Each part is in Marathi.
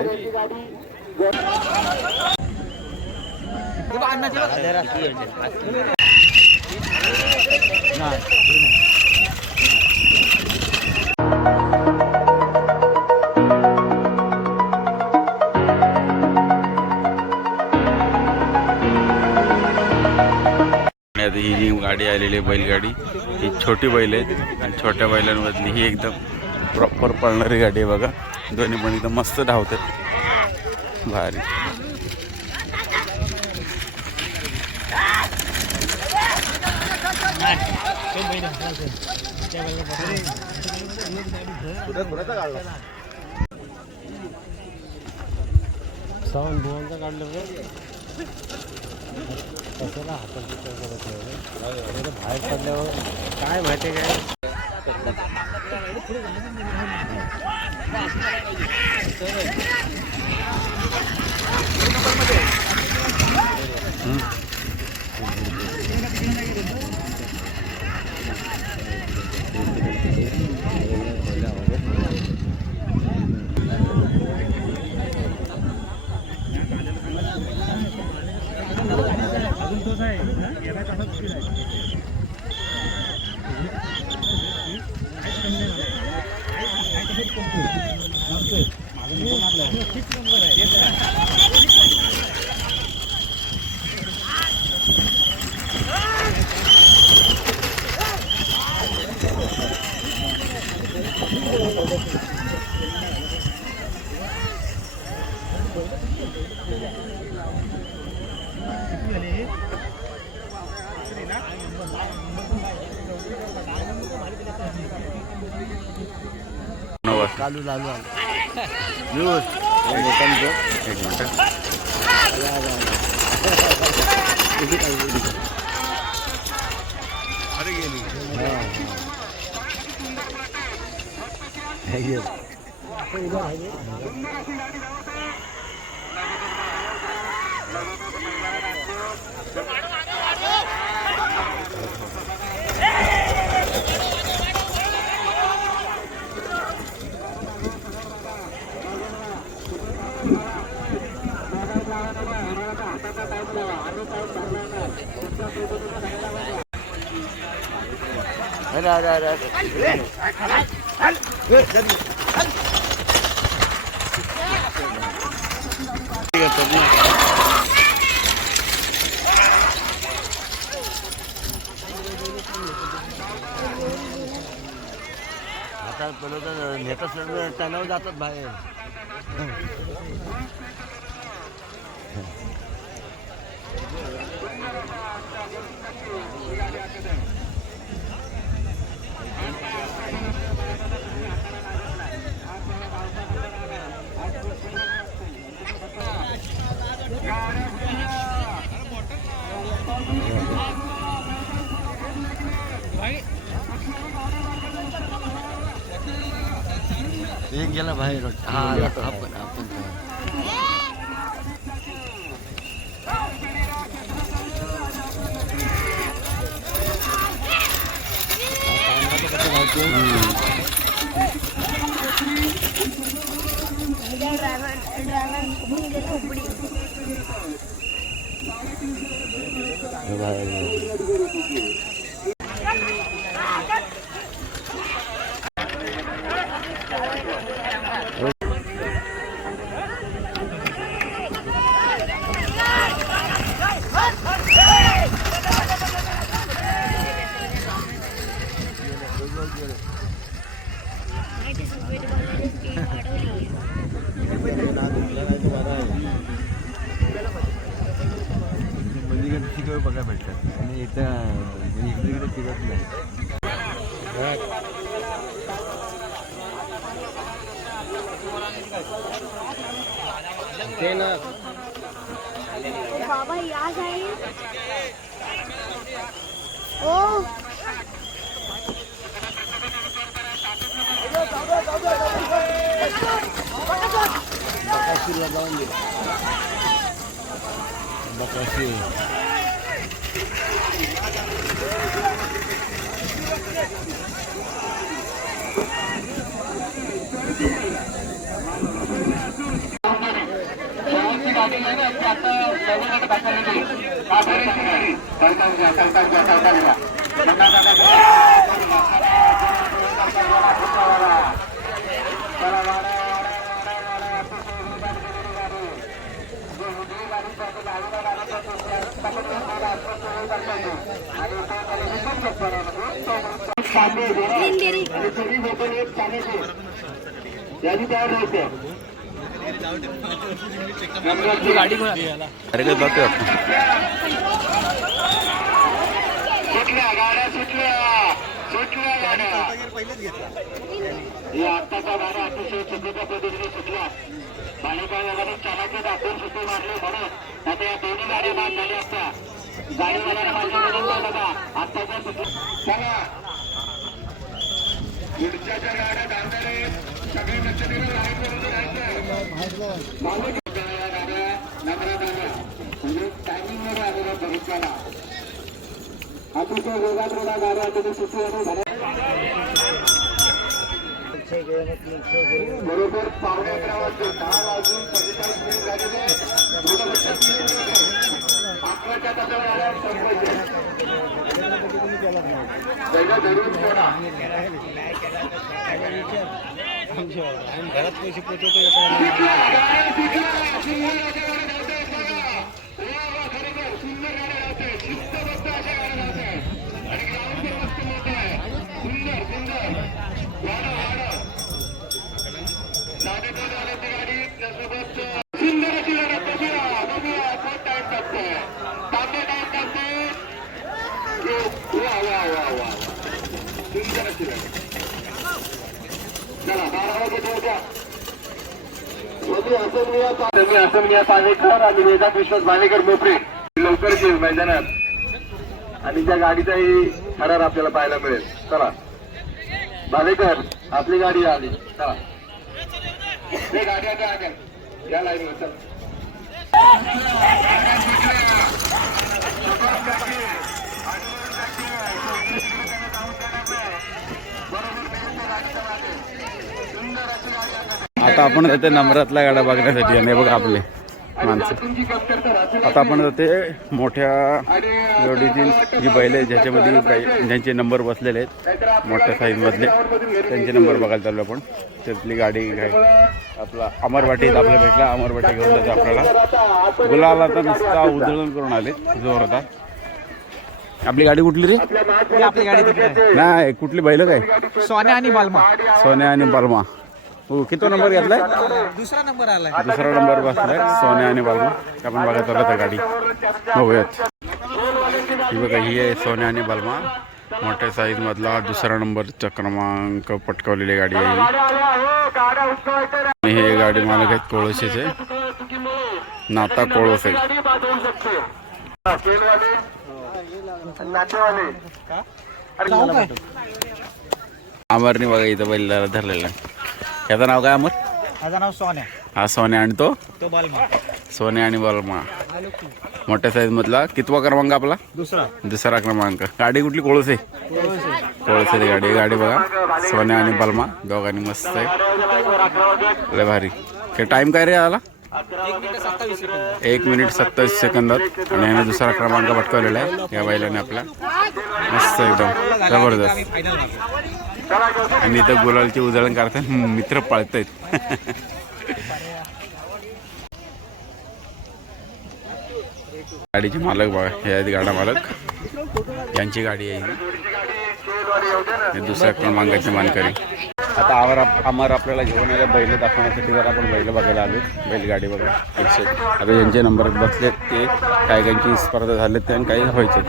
ही जी गाडी आलेली बैलगाडी ही छोटी बैल आहेत आणि छोट्या बैलांमधली ही एकदम प्रॉपर पळणारी गाडी आहे बघा. दोन्ही पण एकदम मस्त धावतात भारी. सावन भुवनचा काढलं कशाला हातात बाहेर पडल्यावर काय माहिती काय. चालू चालू आता पहिलं तर नेता सर्व तणाव जातात बाहेर. एक गेला बाहेर. हा आपण तिकडे बघायला भेटतात आणि इथं इकडे तिकट नाही. ते ना बाबा याद आहे ओ बकाशीला जाऊन दे. बकाशी लिंडेरी गाडी कोण आली अरे काय जाते सुटल्या गाड्या सुटल्या गाड्या या आत्ताचा गाड्या अतिशय चुकीच्या पद्धतीने सुटल्या बालिका वगैरे चालाचे दाखवून सुट्टी मारले म्हणून आता या दोन्ही गाड्या बाद झाल्या असत्या गाडीवाल्याला माझ्या बरोबर बघा आत्ताच्या चला पुढच्याच्या गाड्या दांडले सगळे लक्ष दिलं लाईन मध्ये राहायचं गाड्या नंबरात आल्या म्हणजे टायमिंग मध्ये आलेला बघितल्याला अतिशय वेगात वेळा गाड्या तुम्ही सुट्टी झाल्या बरोबर 11:15 वाजता 10 वाजून 45 मिनिट झालेले 11च्या तासावर आल्या संपायचे पहिला धरून सोडा घरात पैसे पोहोचवतो आणि वेदांत विश्वास भालेकर मोपरे लवकर येईल मैदानात आणि त्या गाडीचाही थरार आपल्याला पाहायला मिळेल. चला भालेकर आपली गाडी आली. चला ते गाड्या आल्या या लाईनवर चला. आता आपण जाते नंबरातल्या गाड्या बघण्यासाठी आणि बघा आपले माणसं. आता आपण जाते मोठ्या जोडीतील जी बैल आहेत ज्याच्यामध्ये ज्यांचे नंबर बसलेले आहेत मोठ्या साईजमधले त्यांचे नंबर बघायला चाललो आपण. त्यातली गाडी काय आपला अमरवाटीत आपल्याला भेटला. अमरवाटी घेऊन जातो आपल्याला. गुलाला तर नुसता उधळण करून आले जोर होता. आपली गाडी कुठली रे? आपली गाडी नाही कुठली बैल काय? सोन्या आणि बालमा. सोन्या आणि बालमा. हो किती नंबर घेतलाय? दुसरा नंबर आलाय. दुसरा नंबर बसलाय सोन्या आणि बालमा. आपण बघा चालत गाडी बघूयात. ही बघा ही आहे सोन्या आणि बालमा मोठ्या साईज मधला दुसरा नंबरचा क्रमांक पटकावलेली गाडी आहे. आणि हे गाडी मालक आहेत कोळसेचे नाता कोळसे. अमरने बघा इथं बैलाला धरलेला. याचं नाव काय अमर? माझं नाव सोन्या. हा सोन्या आणि तो बालमा. सोन्या आणि बालमा मोठ्या साईज मधला. कितवा क्रमांक आपला? दुसरा क्रमांक. गाडी कुठली? कोळसे. कोळसे गाडी. गाडी बघा सोन्या आणि बालमा दोघांनी मस्त आहे लय भारी. टाइम काय रे आला? 1 मिनिट 27 सेकंदात. आणि याने दुसरा क्रमांक पटकावलेला आहे या बैलाने आपला. मस्त एकदम जबरदस्त. आणि इथं गुलालची उजळण करतात मित्र पाळतायत. गाडीचे मालक बघा हे आहेत गाडा मालक यांची गाडी आहे ही. दुसऱ्या क्रमांकाची मानकरी. आता अमर आपल्याला घेऊन आले बैल दाखवण्यासाठी जर आपण बैल बघायला आलो. बैलगाडी बघा आता ज्यांचे नंबर बसलेत ते काही काहींची स्पर्धा झालेत ते आणि काही व्हायचे.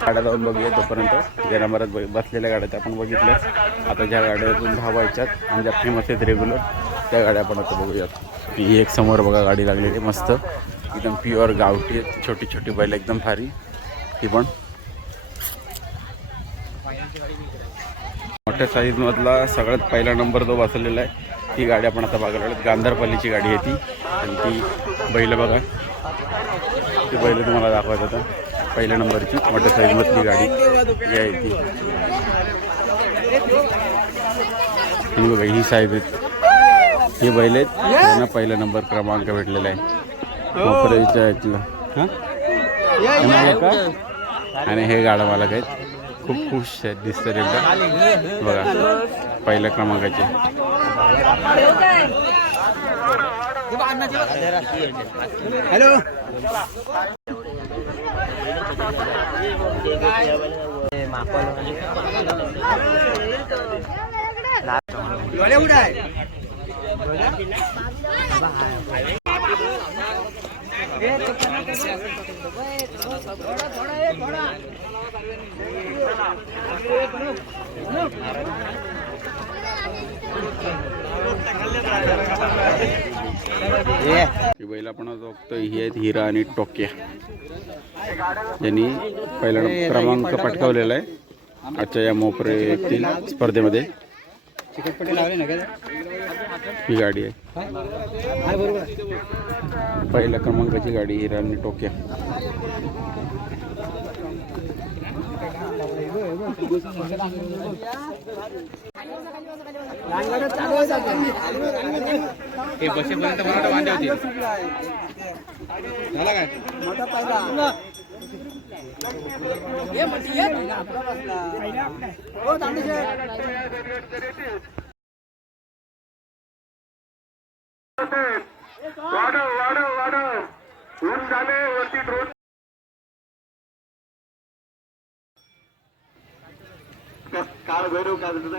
गाड्या जाऊन बघूया तोपर्यंत. ज्या नंबरात बसलेल्या गाड्या त्या आपण बघितल्या. आता ज्या गाड्यातून धावायच्यात आणि ज्या फेमस आहेत रेग्युलर त्या गाड्या आपण आता बघूयात. ही एक समोर बघा गाडी लागलेली मस्त एकदम प्युअर गावठी. छोटी छोटी बैल एकदम भारी. ती पण मोठ्या साईज मधला सगळ्यात पहिला नंबर जो बसलेला आहे ती गाडी आपण आता बघायला लागलो. गांधारपल्लीची गाडी आहे ती. आणि ती बैल बघा ती बैल तुम्हाला दाखवायचं आता. पहिल्या नंबरची मोठ्या साईज मधली गाडी ही आहे ती. ही बघा ही साहेब आहेत, ही बैल आहेत, त्यांना पहिला नंबर क्रमांक भेटलेला आहे मोपरेच्या इथलं आणि हे गाडा मालक आहेत, खूप खुश आहेत दिसतात एकदम बघा पहिल्या क्रमांकाचे. हॅलो कुठे आहे? ही बैल आपण आज बघतो ही आहेत हिरा आणि टोक्या, यांनी पहिला क्रमांक पटकावलेला आहे आजच्या या मोपरेतील स्पर्धेमध्ये. ही गाडी आहे पहिल्या क्रमांकाची गाडी हिरा आणि टोक्या.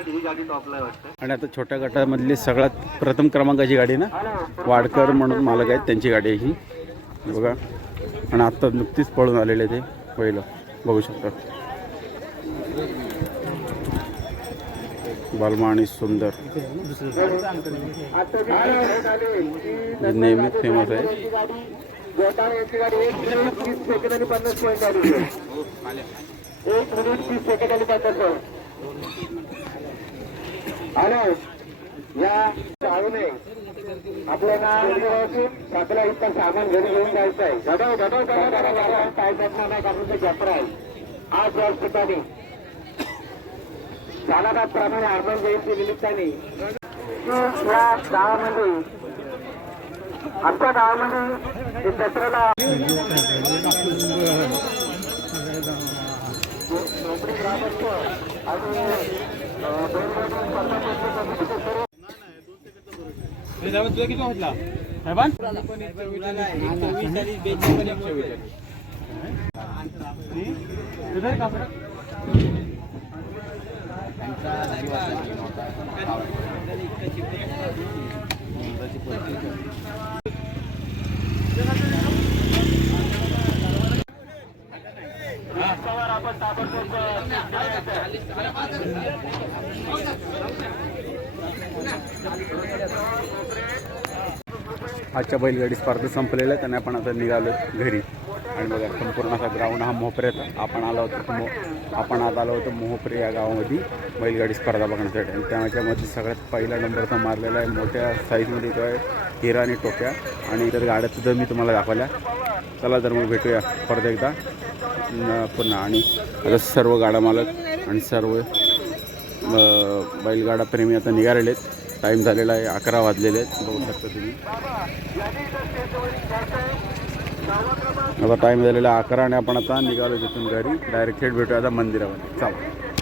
ही गाडी टॉपला वाटतं. आणि आता छोट्या गटामधली सगळ्यात प्रथम क्रमांकाची गाडी ना वाडकर म्हणून मालक आहेत त्यांची गाडी आहे ही बघा. आणि आत्ता नुकतीच पळून आलेले ते पहिलं बघू शकता. बालमा आणि सुंदर नेहमीच फेमस आहे. गोटाळे यांची गाडी 1 मिनिट 30 सेकंद आणि 50 पॉईंट आली. 1 मिनिट 30 सेकंद आणि 50 पॉईंट. हॅलो या जाऊने आपल्याला आपल्याला इथं सामान घरी घेऊन जायचं आहे. घडव घडव काय करणार नाही कारण ते जत्रा आहे आज या ठिकाणी सालाबादप्रमाणे हनुमान जयंती निमित्ताने या गावामध्ये आमच्या गावामध्ये जत्रेला नोकरी ग्रामस्थ आणि आजच्या बैलगाडी स्पर्धा संपलेल्या आहेत आणि आपण आता निघालो घरी. आणि बघा संपूर्ण असा ग्राउंड हा मोहपऱ्याचा आपण आलो होतो मोहपरे या गावामध्ये बैलगाडी स्पर्धा बघण्यासाठी. आणि त्याच्यामध्ये सगळ्यात पहिला नंबरचा मारलेला आहे मोठ्या साईजमध्ये तो आहे हिरा आणि टोक्या. आणि इतर गाड्या सुद्धा मी तुम्हाला दाखवल्या. चला तर मग भेटूया परत एकदा पुन्हा. आणि आता सर्व गाडा मालक आणि सर्व बैलगाडा प्रेमी आता निघालेले आहेत. टाईम झालेला आहे 11 वाजलेले आहेत बघू शकता तुम्ही. आता टाईम झालेला 11 आणि आपण आता निघालो तिथून घरी. डायरेक्ट थेट भेटूया आता मंदिरामध्ये. चला.